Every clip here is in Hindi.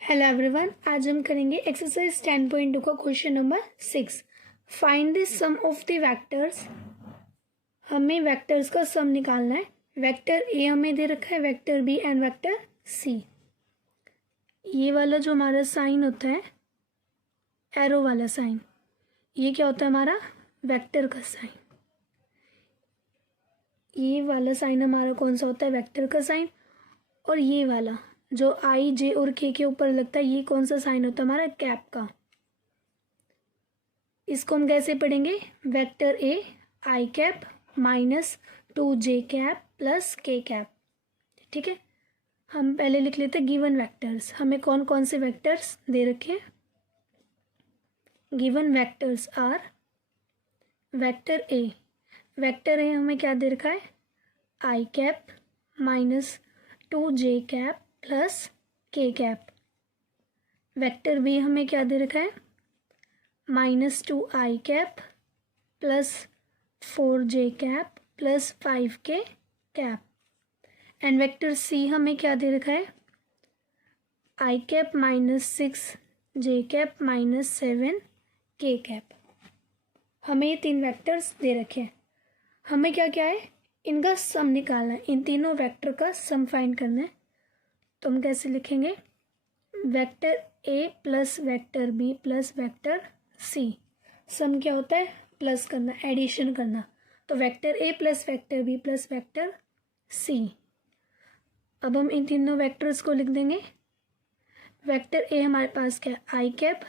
हेलो एवरीवन, आज हम करेंगे एक्सरसाइज 10.2 का question number 6। Find the sum of the vectors. हमें वेक्टर्स का सम निकालना है। वेक्टर ए हमें दे रखा है, vector B and vector C. ये वाला जो हमारा साइन होता है, एरो वाला साइन, ये क्या होता है हमारा वेक्टर का साइन। ये वाला साइन हमारा कौन सा होता है, वेक्टर का साइन। और ये वाला जो आई जे और के ऊपर लगता है, ये कौन सा साइन होता है हमारा, कैप का। इसको हम कैसे पढ़ेंगे, vector A I cap minus 2j cap plus के कैप। ठीक है, हम पहले लिख लेते हैं गिवन वेक्टर्स। हमें कौन कौन से वेक्टर्स दे रखे हैं। Given vectors are vector A हमें क्या दे रखा है, आई cap minus 2j cap plus के कैप। वेक्टर बी हमें क्या दे रखा है, minus 2i cap plus 4j cap plus 5k cap. And vector C हमें क्या दे रखा है, i cap minus 6j cap minus 7k cap. हमें ये तीन वेक्टर्स दे रखे हैं। हमें क्या क्या है, इनका सम निकालना है। इन तीनों वेक्टर का सम फाइंड करना है। तो हम कैसे लिखेंगे, vector A plus vector B plus vector C. Sum क्या होता है, प्लस करना, एडिशन करना। तो vector A plus vector B plus vector C. अब हम इन तीनों वेक्टर्स को लिख देंगे। वेक्टर ए हमारे पास क्या है, आई cap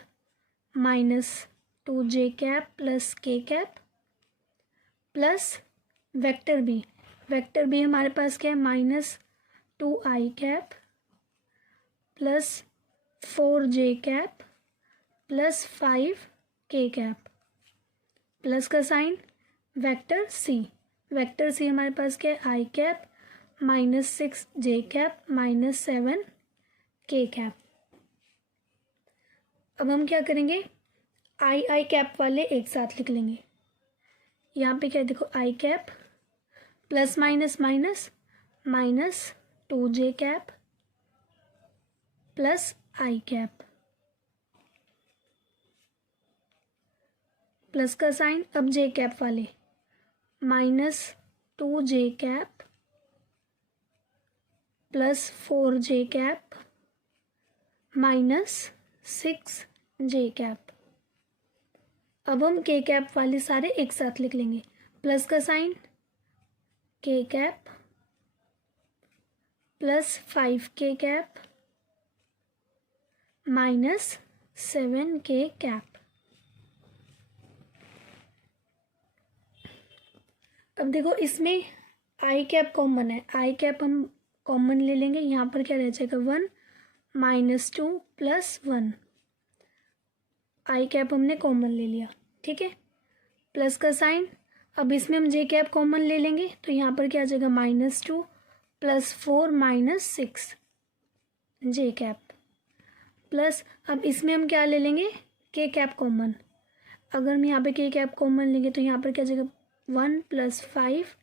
minus 2j cap plus के कैप प्लस वेक्टर बी हमारे पास क्या है, minus 2i cap plus 4j cap plus 5k cap plus का साइन वेक्टर सी हमारे पास क्या है, आई cap minus 6j cap minus 7k cap. अब हम क्या करेंगे, आई कैप वाले एक साथ लिख लेंगे। यहाँ पे क्या देखो, i cap plus minus minus minus 2j cap plus i cap plus का साइन। अब जे कैप वाले minus 2j cap plus 4j cap minus 6j cap. अब हम के कैप वाले सारे एक साथ लिख लेंगे। प्लस का साइन के cap plus 5k cap minus 7k cap. अब देखो, इसमें आई कैप कॉमन है, आई कैप हम कॉमन ले लेंगे। यहाँ पर क्या रह जाएगा, 1 माइनस 2 प्लस 1। आई कैप हमने कॉमन ले लिया, ठीक है। प्लस का साइन। अब इसमें हम जे कैप कॉमन ले लेंगे, तो यहाँ पर क्या आ जाएगा, minus 2 plus 4 minus 6 J cap plus. अब इसमें हम क्या ले लेंगे, के कैप कॉमन। अगर हम यहाँ पे के कैप कॉमन लेंगे तो यहाँ पर क्या आ जाएगा, 1 प्लस 5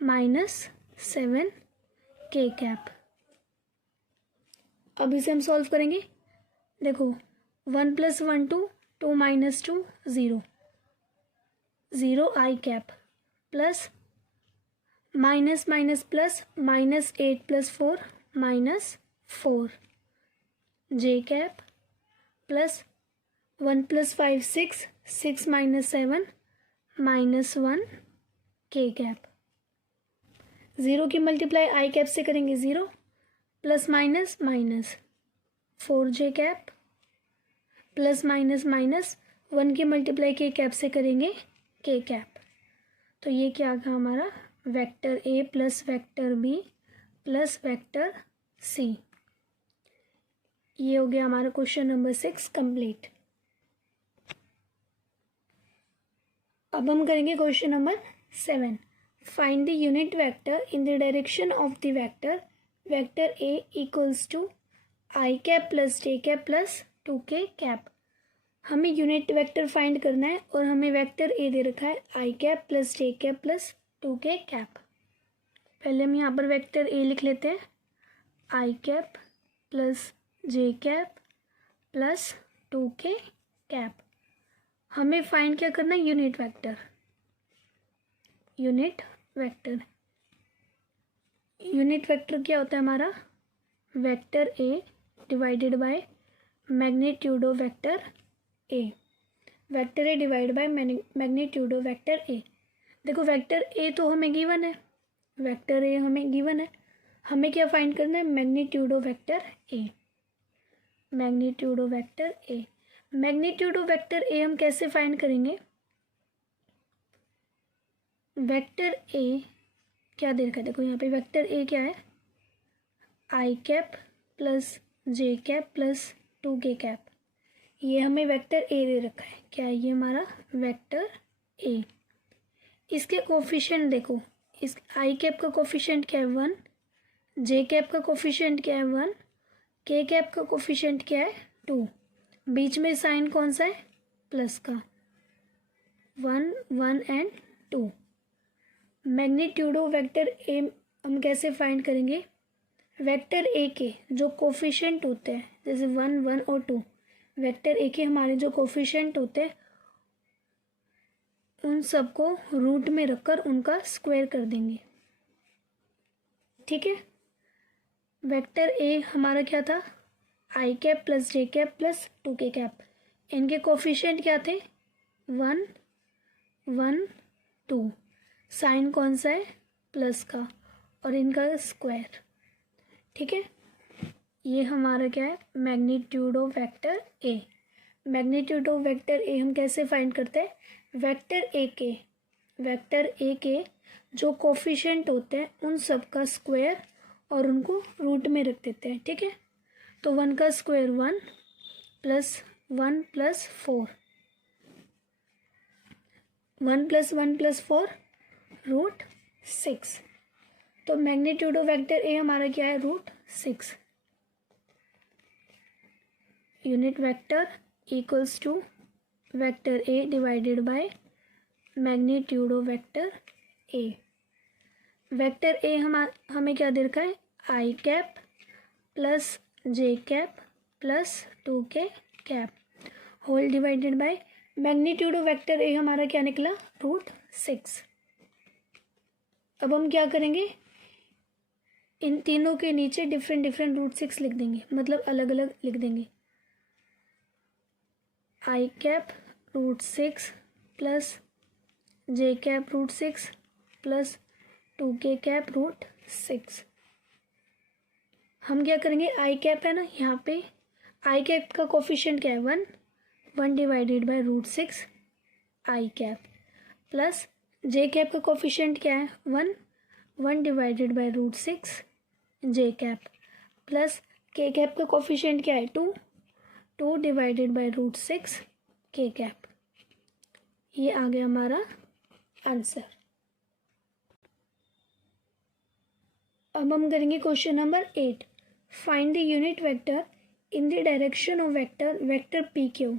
माइनस 7k कैप। अब इसे हम सॉल्व करेंगे। देखो, 1 plus 1 2, 2 minus 2 0, 0 i cap plus minus minus plus minus 8 plus 4 minus 4 j cap plus 1 plus 5 6, 6 minus 7 minus 1 k cap. 0 की मल्टीप्लाई आई कैप से करेंगे 0 plus minus minus 4j cap plus minus minus 1 की मल्टीप्लाई के कैप से करेंगे के कैप। तो ये क्या आ गया हमारा, vector A plus vector B plus vector C. ये हो गया हमारा क्वेश्चन नंबर 6 कंप्लीट। अब हम करेंगे question number 7। Find the unit vector in the direction of the vector vector A equals to I cap plus J cap plus 2k cap. हमें यूनिट वेक्टर फाइंड करना है और हमें वेक्टर ए दे रखा है, आई कैप प्लस जे कैप प्लस 2k कैप। पहले हम यहाँ पर वेक्टर ए लिख लेते हैं, I cap plus J cap plus 2k cap. हमें फाइंड क्या करना है, यूनिट वेक्टर। यूनिट वेक्टर क्या होता है हमारा, vector A divided by magnitude of vector A. Vector A divide by magnitude of vector ए। देखो वेक्टर ए तो हमें गिवन है, हमें क्या फाइंड करना है, magnitude of vector A. Magnitude of vector ए हम कैसे फाइंड करेंगे, वेक्टर ए क्या दे रखा है, देखो यहाँ पे वेक्टर ए क्या है, आई कैप प्लस जे कैप प्लस 2k कैप। ये हमें वेक्टर ए दे रखा है, क्या है ये हमारा वेक्टर ए। इसके कोफिशिएंट देखो, इस आई कैप का कोफिशिएंट क्या है 1, जे कैप का कोफिशिएंट क्या है 1, के कैप का कोफिशिएंट क्या है 2। बीच में साइन कौन सा है, प्लस का, 1 1 एंड 2। मैग्नीट्यूड ऑफ वेक्टर ए हम कैसे फाइंड करेंगे, वेक्टर ए के जो कोफिशिएंट होते हैं, जैसे 1 1 और 2, वेक्टर ए के हमारे जो कोफिशिएंट होते हैं उन सबको रूट में रखकर उनका स्क्वायर कर देंगे। ठीक है, वेक्टर ए हमारा क्या था, I cap plus J cap plus 2k cap. इनके कोफिशिएंट क्या थे, 1 1 2, साइन कौन सा है, प्लस का, और इनका स्क्वायर। ठीक है, ये हमारा क्या है, magnitude of vector A. Magnitude of vector ए हम कैसे फाइंड करते हैं, वेक्टर ए के जो कोफिशिएंट होते हैं उन सब का स्क्वायर और उनको रूट में रख देते हैं। ठीक है, तो 1 का square 1 plus 1 plus 4, 1 plus 1 plus 4 root 6। तो मैग्नीट्यूड ऑफ वेक्टर ए हमारा क्या है, root 6। Unit vector equals to vector A divided by magnitude of vector A. Vector A हमें क्या दे रखा है, आई cap plus J cap plus 2k cap whole divided by magnitude of vector A हमारा क्या निकला, रूट 6। अब हम क्या करेंगे, इन तीनों के नीचे डिफरेंट रूट 6 लिख देंगे, मतलब अलग अलग लिख देंगे। I cap root 6 plus J cap root 6 plus 2k cap root 6। हम क्या करेंगे, आई कैप है ना, यहाँ पे आई कैप का कोफिशिएंट क्या है 1 1 divided by root 6 I cap, plus J cap का कोफिशिएंट क्या है 1 1 divided by root 6 J cap, plus के कैप का कोफिशिएंट क्या है 2 2 डिवाइडेड बाय रूट 6 के कैप। ये आ गया हमारा आंसर। अब हम करेंगे question number 8, find the unit vector in the direction of vector P Q.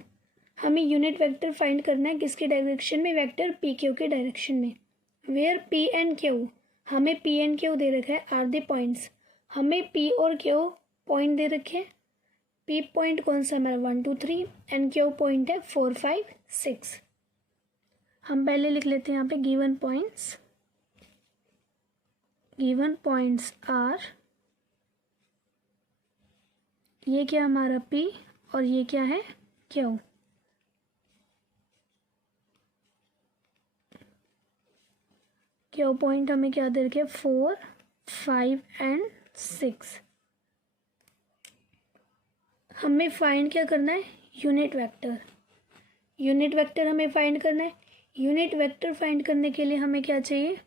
हमें यूनिट वेक्टर फाइंड करना है किसके डायरेक्शन में, वेक्टर पी क्यू के डायरेक्शन में। वेयर पी एंड क्यू, हमें पी एंड क्यू दे रखा है आर द पॉइंट्स। हमें पी और क्यू पॉइंट दे रखे हैं, पी पॉइंट कौन सा हमारा 1 2 3 एंड क्यू पॉइंट है 4 5 6। हम पहले लिख लेते हैं यहाँ पे गिवन पॉइंट्स आर, ये क्या हमारा P और ये क्या है Q। Q पॉइंट हमें क्या दे रखे 4 5 एंड 6। हमें फाइंड क्या करना है, यूनिट वेक्टर हमें फाइंड करना है। यूनिट वेक्टर फाइंड करने के लिए हमें क्या चाहिए,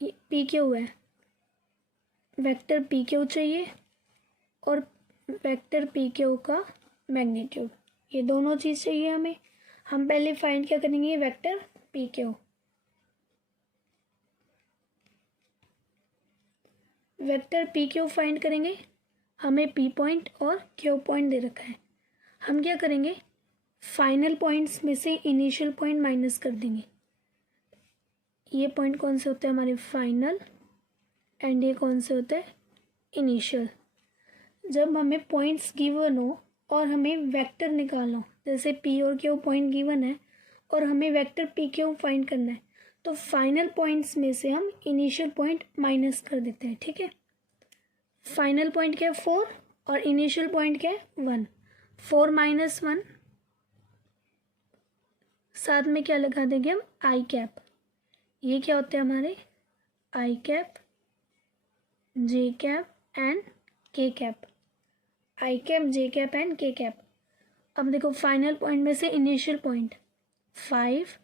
पी क्यू है, वेक्टर पी क्यू चाहिए और वेक्टर पी क्यू का मैग्नीट्यूड, ये दोनों चीज़ चाहिए हमें। हम पहले फाइंड क्या करेंगे, vector P Q. Vector P Q find करेंगे, हमें पी पॉइंट और क्यू पॉइंट दे रखा है। हम क्या करेंगे, फाइनल पॉइंट्स में से इनिशियल पॉइंट माइनस कर देंगे। ये पॉइंट कौन से होते हैं हमारे फाइनल, एंड ये कौन से होते हैं इनिशियल। जब हमें पॉइंट्स गिवन हो और हमें वेक्टर निकालना हो, जैसे पी और क्यू पॉइंट गिवन है और हमें वेक्टर पी क्यू फाइंड करना है, तो फाइनल पॉइंट्स में से हम इनिशियल पॉइंट माइनस कर देते हैं। ठीक है, फाइनल पॉइंट क्या है 4 और इनिशियल पॉइंट क्या है 1। 4 - 1, साथ में क्या लगा देंगे हम आई कैप। ये क्या होते हैं हमारे आई कैप, जे कैप एंड के cap. I cap, J cap and के कैप। अब देखो फाइनल पॉइंट में से इनिशियल पॉइंट 5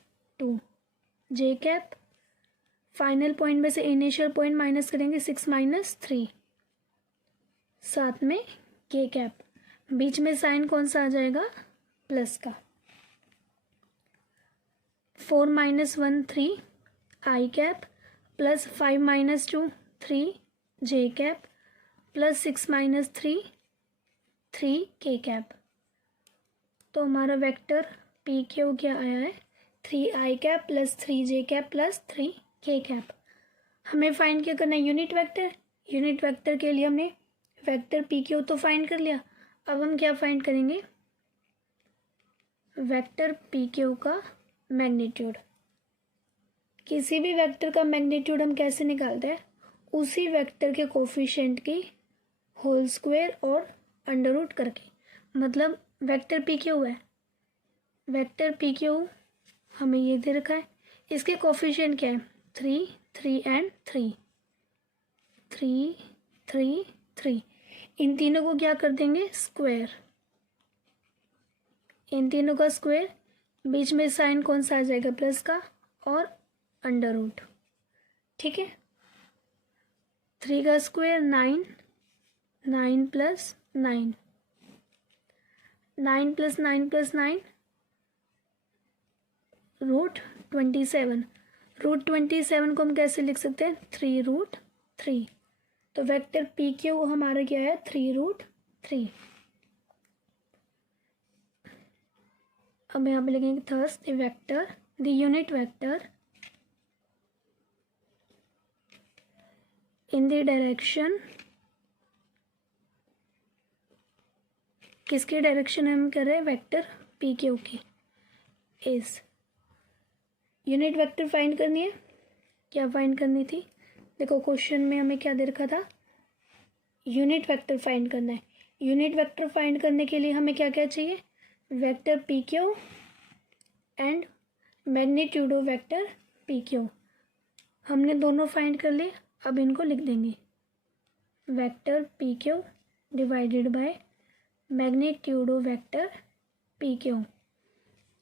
- 2, जे कैप। फाइनल पॉइंट में से इनिशियल पॉइंट माइनस करेंगे 6 - 3, साथ में के कैप। बीच में साइन कौन सा आ जाएगा, प्लस का। 4 - 1 3 I cap, plus 5 - 2 3 J cap, plus 6 - 3 3 K cap. तो हमारा वेक्टर पी क्यू क्या आया है 3 I cap plus 3 J cap plus 3 K cap. हमें फाइंड क्या करना है, यूनिट वेक्टर। यूनिट वेक्टर के लिए हमने वेक्टर पी क्यू तो फाइंड कर लिया। अब हम क्या फाइंड करेंगे, वेक्टर पी क्यू का मैग्नीट्यूड। किसी भी वेक्टर का मैग्नीट्यूड हम कैसे निकालते हैं, उसी वेक्टर के कोफिशिएंट की होल स्क्वायर और अंडर रूट करके। मतलब वेक्टर पी क्यू है, वेक्टर पी क्यू हमें ये दे रखा है, इसके कोफिशिएंट क्या है 3 3 एंड 3 3 3 3। इन तीनों को क्या कर देंगे स्क्वायर, इन तीनों का स्क्वायर। बीच में साइन कौन सा आ जाएगा, प्लस का और अंडर रूट। ठीक है, 3 का स्क्वायर 9, 9 + 9, 9 + 9 + 9 √27। √27 को हम कैसे लिख सकते हैं 3√3। तो वेक्टर पी क्यू हमारा क्या है 3√3। अब यहाँ पे लिखेंगे thus the vector, the unit vector in the direction, किसके डायरेक्शन हम कर रहे हैं, वेक्टर पी क्यू की, इस यूनिट वेक्टर फाइंड करनी है। क्या फाइंड करनी थी, देखो क्वेश्चन में हमें क्या दे रखा था, यूनिट वेक्टर फाइंड करना है। यूनिट वेक्टर फाइंड करने के लिए हमें क्या क्या चाहिए, vector P Q and magnitude of vector P Q. हमने दोनों फाइंड कर लिए, अब इनको लिख देंगे, vector P Q divided by magnitude of vector P Q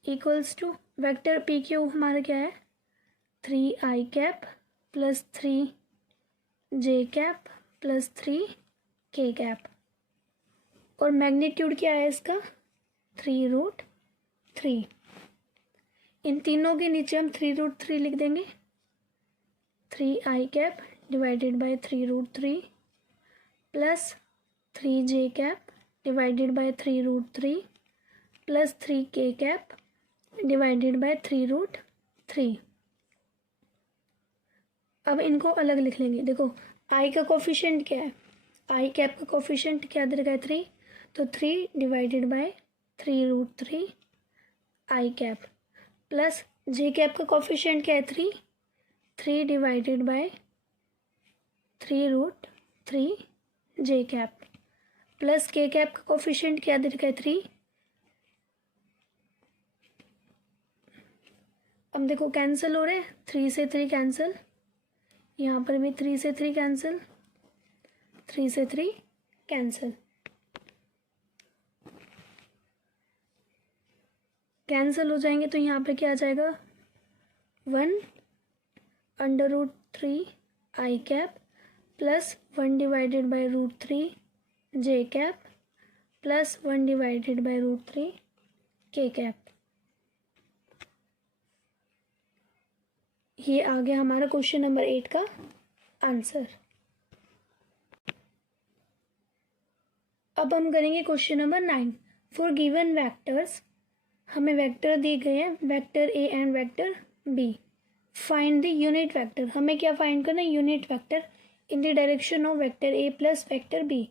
equals to, vector P Q हमारा क्या है 3 I cap plus 3 J cap plus 3 K cap, और मैग्नीट्यूड क्या है इसका 3√3। इन तीनों के नीचे हम 3√3 लिख देंगे, 3 I cap divided by 3√3 plus 3 J cap divided by 3√3 plus 3 K cap divided by 3√3। अब इनको अलग लिख लेंगे। देखो आई का कोफिशिएंट क्या है, आई कैप का कोफिशिएंट क्या दे रखा है 3, तो 3 divided by 3√3 I cap plus J cap का कोफिशिएंट क्या है 3, 3 divided by 3√3 J cap plus के कैप का कोफिशिएंट क्या दे रखा है 3। अब देखो कैंसिल हो रहे हैं, 3 से 3 कैंसिल, यहाँ पर भी 3 से 3 कैंसिल, 3 से 3 कैंसिल, कैंसिल हो जाएंगे तो यहाँ पे क्या आ जाएगा 1/√3 I cap plus 1 divided by √3 J cap plus 1 divided by √3 K cap. ये आ गया हमारा क्वेश्चन नंबर 8 का आंसर। अब हम करेंगे question number 9। For given vectors, हमें वेक्टर दिए गए हैं vector A and vector B, find the unit vector. हमें क्या फाइंड करना है unit vector in the direction of vector A plus vector B.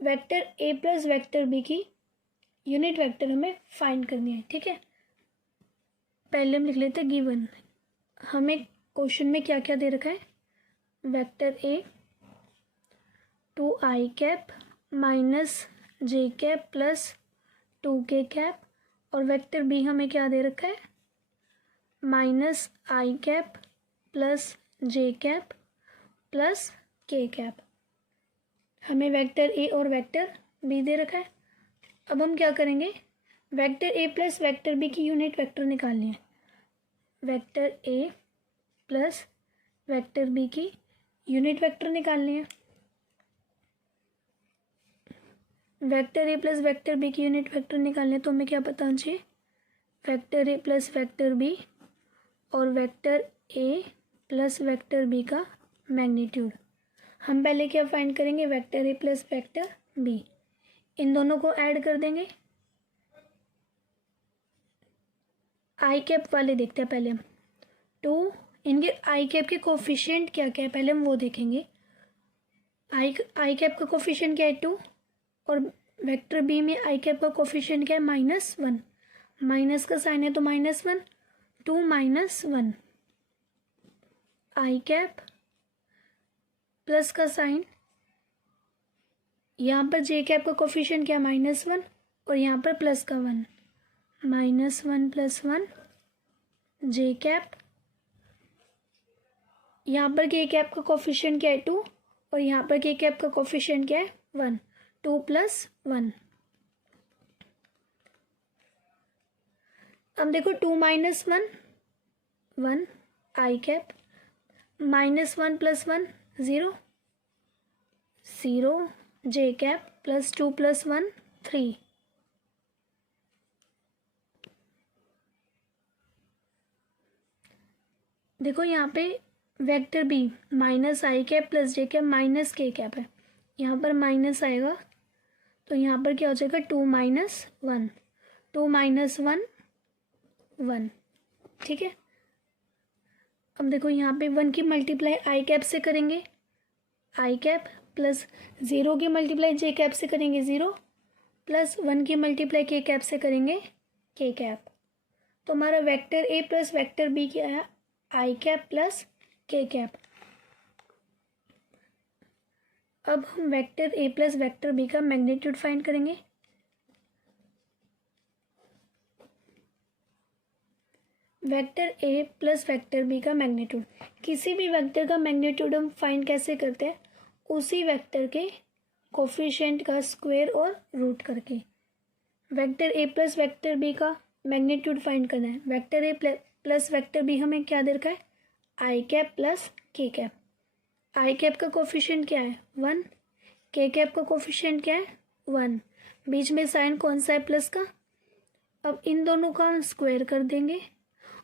Vector A plus vector B की यूनिट वेक्टर हमें फाइंड करनी है, ठीक है। पहले हम लिख लेते हैं गिवन। हमें क्वेश्चन में क्या क्या दे रखा है, वेक्टर ए 2i कैप माइनस जे कैप प्लस 2k कैप, और वेक्टर बी हमें क्या दे रखा है, माइनस आई कैप प्लस जे कैप प्लस के कैप। हमें वेक्टर ए और वेक्टर बी दे रखा है। अब हम क्या करेंगे, vector A plus vector B की यूनिट वेक्टर निकालनी है। Vector A plus vector B की यूनिट वेक्टर निकालनी है। Vector A plus vector B की यूनिट वेक्टर निकालने, तो हमें क्या पता होना चाहिए, vector A plus vector B और vector A plus vector B का मैग्नीट्यूड। हम पहले क्या फाइंड करेंगे, vector A plus vector B, इन दोनों को ऐड कर देंगे। आई कैप वाले देखते हैं पहले हम, टू, इनके आई कैप के कोफिशिएंट क्या क्या है पहले हम वो देखेंगे। आई कैप का कोफिशिएंट क्या है 2, और वेक्टर बी में आई कैप का कोफिशिएंट क्या है -1। माइनस का साइन है तो -1, 2 - 1 आई कैप प्लस का साइन, यहाँ पर जे कैप का कोफिशिएंट क्या है -1 और यहाँ पर प्लस का 1, -1 + 1 जे कैप। यहाँ पर के कैप का कोफिशिएंट क्या है 2 और यहाँ पर के कैप का कोफिशिएंट क्या है 1, 2 + 1। अब देखो 2 - 1 1 आई कैप, -1 + 1 0 0 जे कैप प्लस 2 + 1 3। देखो यहाँ पे वेक्टर बी माइनस आई कैप प्लस जे कैप माइनस के कैप है, यहाँ पर माइनस आएगा तो यहाँ पर क्या हो जाएगा 2 - 1 2 - 1 1, ठीक है। अब देखो यहाँ पे 1 की मल्टीप्लाई आई कैप से करेंगे आई कैप, प्लस 0 की मल्टीप्लाई जे कैप से करेंगे 0, प्लस 1 की मल्टीप्लाई के कैप से करेंगे के कैप। तो हमारा vector A plus vector B क्या आया, आई कैप प्लस के कैप। अब हम vector A plus vector B का मैग्नीट्यूड फाइंड करेंगे। Vector A plus vector B का मैग्नीट्यूड, किसी भी वेक्टर का मैग्नीट्यूड हम फाइंड कैसे करते हैं, उसी वेक्टर के कोफिशिएंट का स्क्वायर और रूट करके। Vector A plus vector B का मैग्नीट्यूड फाइंड करना है। Vector A plus vector B हमें क्या दे रखा है, आई कैप प्लस के कैप। आई कैप का कोफिशिएंट क्या है 1, के कैप का कोफिशिएंट क्या है 1, बीच में साइन कौन सा है प्लस का। अब इन दोनों का हम स्क्वायर कर देंगे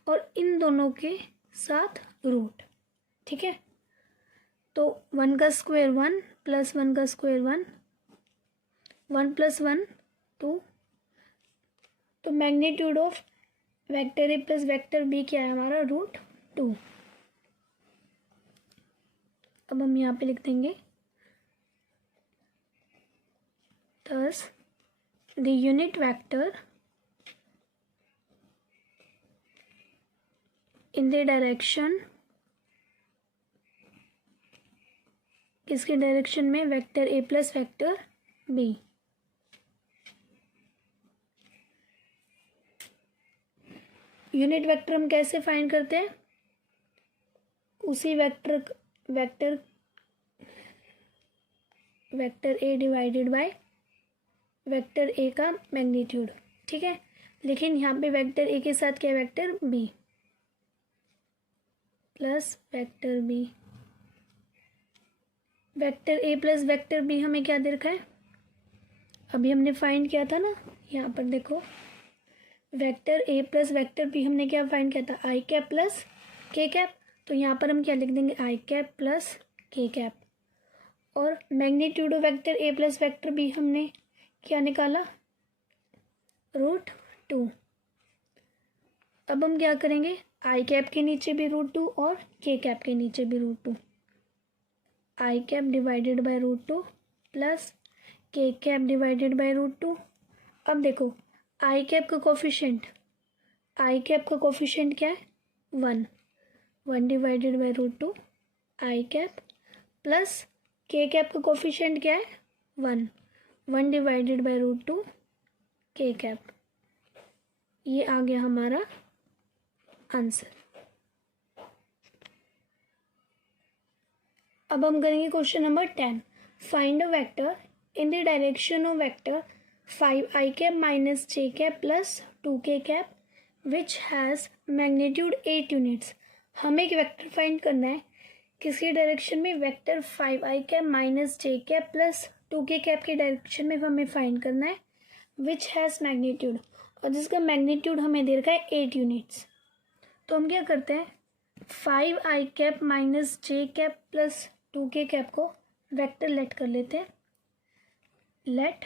और इन दोनों के साथ रूट, ठीक है। तो 1 का स्क्वायर 1 प्लस 1 का स्क्वायर 1, 1 + 1 2। तो magnitude of vector A plus vector B क्या है हमारा, √2। अब हम यहाँ पे लिख देंगे, thus the unit vector in the direction, किसके डायरेक्शन में, vector A plus vector B. Unit vector हम कैसे फाइंड करते हैं, उसी vector A divided by vector A का मैग्नीट्यूड, ठीक है। लेकिन यहाँ पे वेक्टर ए के साथ क्या है, vector B plus vector B. Vector A plus vector B हमें क्या दे रखा है, अभी हमने फाइंड किया था ना, यहाँ पर देखो vector A plus vector B हमने क्या फाइंड किया था, आई कैप प्लस के कैप। तो यहाँ पर हम क्या लिख देंगे, आई कैप प्लस के कैप। और magnitude of vector A plus vector B हमने क्या निकाला, √2। अब हम क्या करेंगे, आई कैप के नीचे भी √2 और के कैप के नीचे भी √2। I cap divided by root 2 plus के कैप डिवाइडेड बाय रूट 2। अब देखो आई कैप का कोफिशिएंट क्या है 1 divided by root 2 I cap plus के कैप का कोफिशिएंट क्या है 1 डिवाइडेड बाय रूट 2 के कैप। ये आ गया हमारा आंसर। अब हम करेंगे question number 10। Find a vector in the direction of vector 5i cap minus j cap plus 2k cap which has magnitude 8 units. हमें एक वेक्टर फाइंड करना है किसकी डायरेक्शन में, vector 5i cap minus j cap plus 2k cap की डायरेक्शन में हमें फाइंड करना है विच हैज़ मैग्नीट्यूड, और जिसका मैग्नीट्यूड हमें दे रखा है 8 यूनिट्स। तो हम क्या करते हैं 5i cap minus j cap plus 2k cap को वेक्टर लेट कर लेते हैं। लेट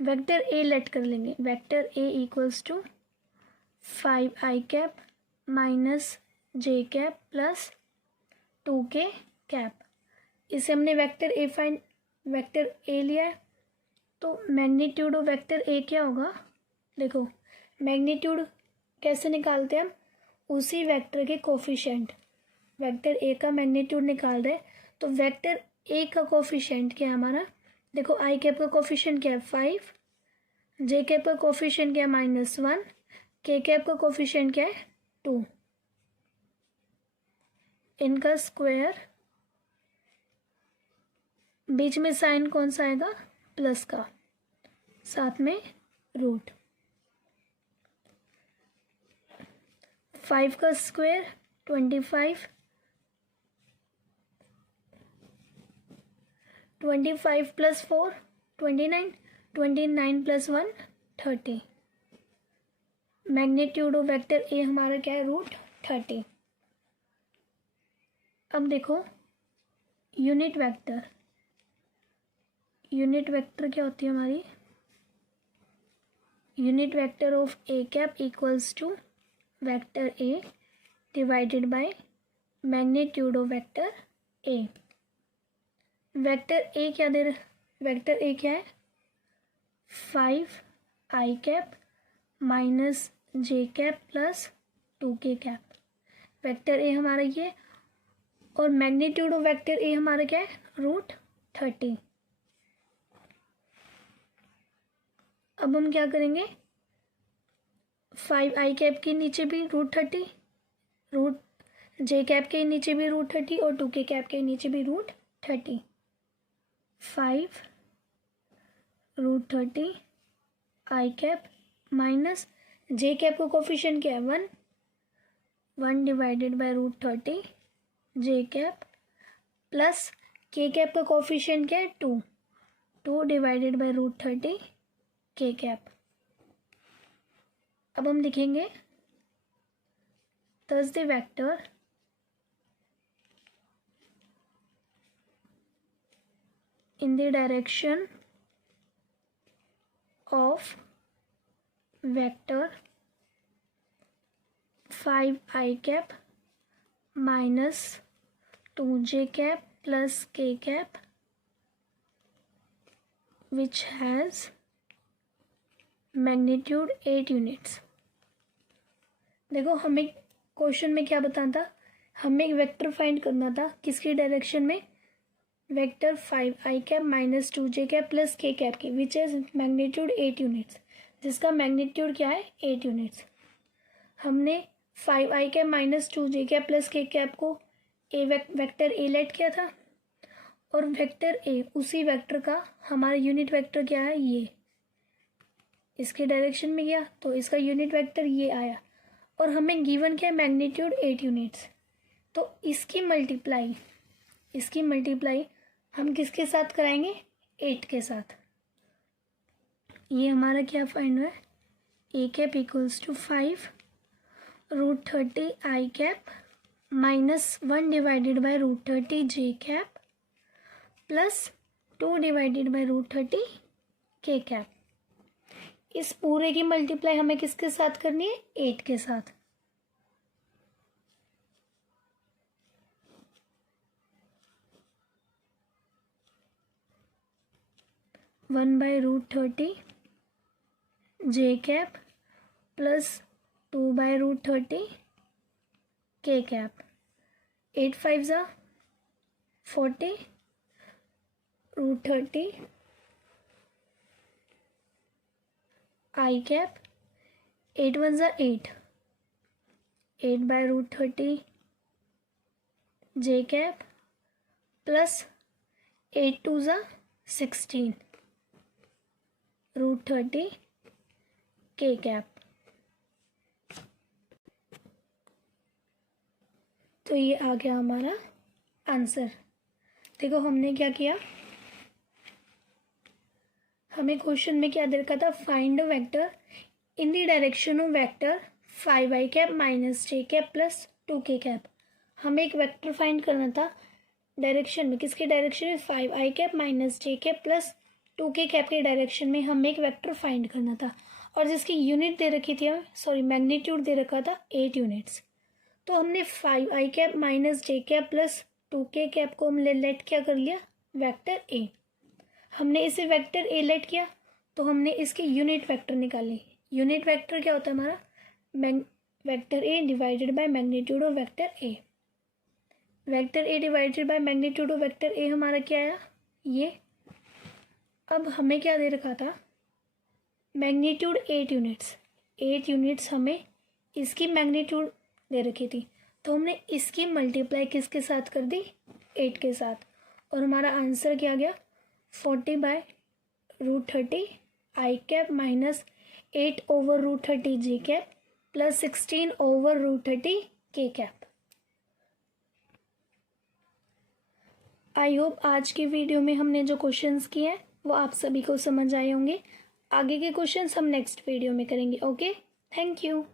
वेक्टर ए लेट कर लेंगे। Vector A equals to 5i cap minus j cap plus 2k cap. इसे हमने वेक्टर ए लिया है, तो मैग्नीट्यूड ऑफ वेक्टर ए क्या होगा, देखो मैग्नीट्यूड कैसे निकालते हैं हम, उसी वेक्टर के कोफिशिएंट, वेक्टर ए का मैग्नीट्यूड निकाल रहे, तो वेक्टर ए का कोफिशिएंट क्या है हमारा, देखो आई कैप का कोफिशिएंट क्या है 5, जे कैप का कोफिशिएंट क्या है -1, के कैप का कोफिशिएंट क्या है 2। इनका स्क्वायर, बीच में साइन कौन सा आएगा प्लस का, साथ में रूट। 5 का square 25, 25 plus 4 29, 29 plus 1 30। Magnitude of vector A हमारा क्या है √30। अब देखो यूनिट वेक्टर क्या होती है हमारी, unit vector of A cap equals to vector A divided by magnitude of vector A. Vector A क्या दे रहा, वेक्टर ए क्या है 5i cap minus j cap plus 2k cap. Vector A हमारा ये, और मैग्नीट्यूड ऑफ वेक्टर ए हमारा क्या है √30। अब हम क्या करेंगे 5i कैप के नीचे भी √30, j कैप के नीचे भी √30 और 2k कैप के नीचे भी √30। 5 √30 I cap minus J cap का कोफिशिएंट क्या है 1 divided by √30 J cap plus के कैप का कोफिशिएंट क्या है 2 डिवाइडेड बाय √30 के कैप। अब हम लिखेंगे thus the vector in the direction of vector 5i cap minus 2j cap plus k cap which has magnitude 8 units। देखो हमें क्वेश्चन में क्या बताना था, हमें एक वेक्टर फाइंड करना था किसकी डायरेक्शन में, vector 5i cap minus 2j cap plus k cap की विच इज मैग्नीट्यूड 8 यूनिट्स, जिसका मैग्नीट्यूड क्या है 8 यूनिट्स। हमने 5i cap minus 2j cap plus k cap को वेक्टर ए लेट किया था, और वेक्टर ए उसी वेक्टर का हमारा यूनिट वेक्टर क्या है ये, इसके डायरेक्शन में गया तो इसका यूनिट वेक्टर ये आया, और हमें गिवन क्या है मैग्नीट्यूड 8 यूनिट्स। तो इसकी मल्टीप्लाई हम किसके साथ कराएंगे 8 के साथ। ये हमारा क्या फाइंड हुआ है, A cap equals to 5 √30 I cap minus 1 divided by √30 J cap plus 2 divided by √30 K cap. इस पूरे की मल्टीप्लाई हमें किसके साथ करनी है 8 के साथ। 1/√30 जे कैप प्लस 2/√30 के cap. 8 5 40 √30 I cap. 8 1 8 8/√30 J cap plus 8 2 16 √30 K cap. तो ये आ गया हमारा आंसर। देखो हमने क्या किया, हमें क्वेश्चन में क्या दे रखा था, find a vector in the direction of vector 5i cap minus J cap plus 2k cap. हमें एक वेक्टर फाइंड करना था डायरेक्शन में, किसके डायरेक्शन में, 5i कैप माइनस जे कैप प्लस 2k कैप के डायरेक्शन में हमें एक वेक्टर फाइंड करना था, और जिसकी यूनिट दे रखी थी, सॉरी मैग्नीट्यूड दे रखा था 8 यूनिट्स। तो हमने 5i कैप माइनस जे कैप प्लस 2k कैप को हमने लेट क्या कर लिया, वेक्टर ए। हमने इसे वेक्टर ए लेट किया तो हमने इसकी यूनिट वेक्टर निकाली। यूनिट वेक्टर क्या होता है हमारा, vector A divided by magnitude of vector A. Vector A divided by magnitude of vector A हमारा क्या आया, ये। अब हमें क्या दे रखा था, मैग्नीट्यूड 8 यूनिट्स। 8 यूनिट्स हमें इसकी मैग्नीट्यूड दे रखी थी, तो हमने इसकी मल्टीप्लाई किसके साथ कर दी, 8 के साथ, और हमारा आंसर क्या गया, 40/√30 आई कैप माइनस 8/√30 जे कैप प्लस 16/√30 के कैप। आई होप आज की वीडियो में हमने जो क्वेश्चंस किए हैं वो आप सभी को समझ आए होंगे। आगे के क्वेश्चंस हम नेक्स्ट वीडियो में करेंगे। Okay, thank you.